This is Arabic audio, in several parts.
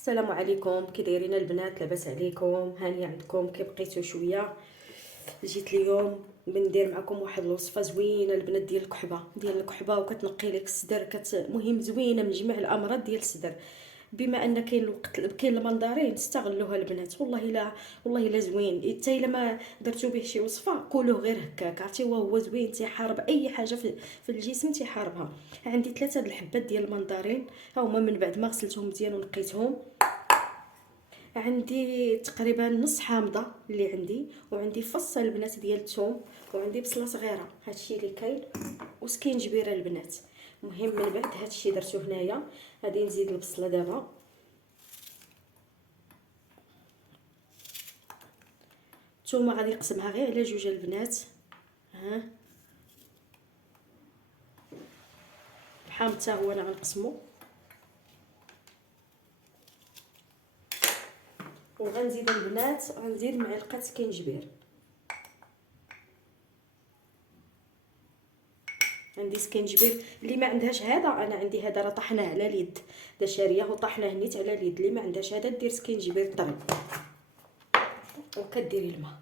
السلام عليكم، كي دايرين البنات؟ لاباس عليكم؟ هاني عندكم؟ كي بقيتو شويه؟ جيت اليوم بندير معكم واحد الوصفه زوينه البنات ديال الكحبه وكتنقي لك الصدر، مهم زوينه من جميع الامراض ديال الصدر. بما ان كاين الوقت كاين المنظرين استغلوها البنات، والله لا زوين. حتى الا ما درتو به شي وصفه كلوه غير هكاك، عرفتي هو زوين، تيحارب اي حاجه في الجسم، تيحاربها. عندي 3 د الحبات ديال المنظرين، ها هما من بعد ما غسلتهم مزيان ونقيتهم. عندي تقريبا نص حامضه اللي عندي، وعندي فص البنات ديال الثوم، وعندي بصله صغيره، هادشي اللي كاين، وسكينجبيره البنات. المهم من بعد هادشي درتو هنايا. غادي نزيد البصله دابا، الثومه غادي نقسمها غير على جوج البنات. ها الحامض حتى هو انا غنقسمو، وغنزيد البنات غنزيد معلقه سكينجبير. عندي سكينجبير، اللي ما عندهاش هذا انا عندي هذا راه طحناه على اليد، دا شاريه وطحناه نيت على اليد. اللي ما عندهاش هذا دير سكينجبير طري، وكديري الماء.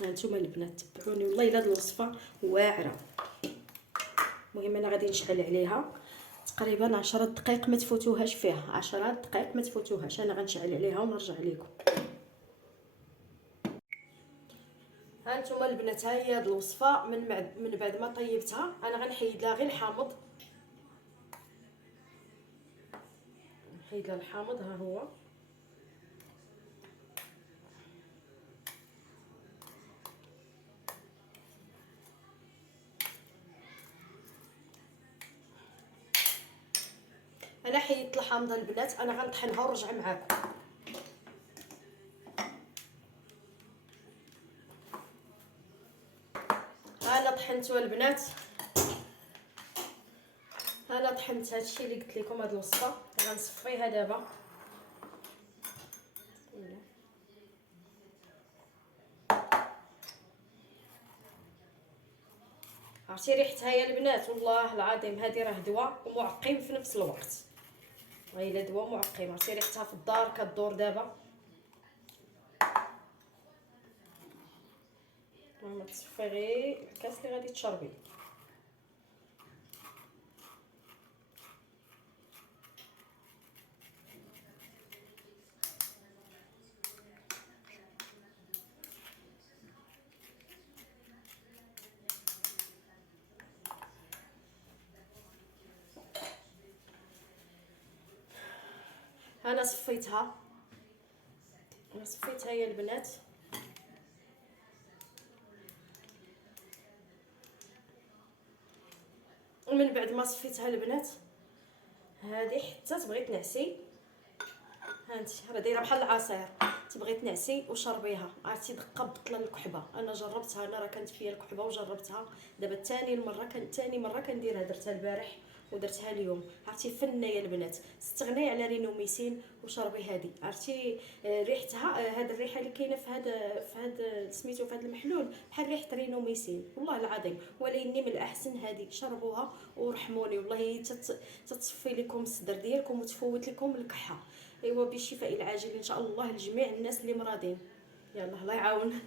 هانتوما البنات تبعوني، والله الا هاد الوصفه واعره. المهم انا غادي نشعل عليها تقريبا 10 دقائق، ما تفوتوهاش فيها 10 دقائق، ما تفوتوهاش. انا غنشعل عليها ونرجع لكم. هانتوما البنات، ها هي هاد الوصفه من بعد ما طيبتها انا غنحيد لها غير الحامض. نحيد لها الحامض، ها هو. انا حيدت الحامضه البنات، انا غنطحنها ونرجع معاكم. انا طحنتها البنات، انا طحنت هادشي اللي قلت لكم. هاد الوصفه غنصفيها دابا. عرفتي ريحتها يا البنات؟ والله العظيم هذه راه دواء ومعقم في نفس الوقت. الا دواء معقم، عرفتي ريحتها في الدار كدور دابا. المهم تصفي غير الكاس اللي غادي تشربي. انا صفيتها يا البنات. ومن بعد ما صفيتها البنات، هذه حتى تبغي تنعسي، هانتي راه دايره بحال العصير، تبغي تنعسي وشربيها. عرفتي دقه بطله الكحبه، انا جربتها، انا راه كانت فيا الكحبه وجربتها. دابا ثاني مره كنديرها، درتها البارح ودرتها اليوم. عرفتي فنه يا البنات، استغني على رينوميسين وشربي هذه. عرفتي ريحتها، هاد الريحه اللي كاينه في هاد سميتو، في هاد المحلول بحال ريحه رينوميسين، والله العظيم. ولكن من الاحسن هذه، شربوها ورحموني، والله تتصفي لكم الصدر ديالكم وتفوت لكم الكحه. ايوا بالشفاء العاجل ان شاء الله لجميع الناس اللي مرضين. يلا الله يعاون.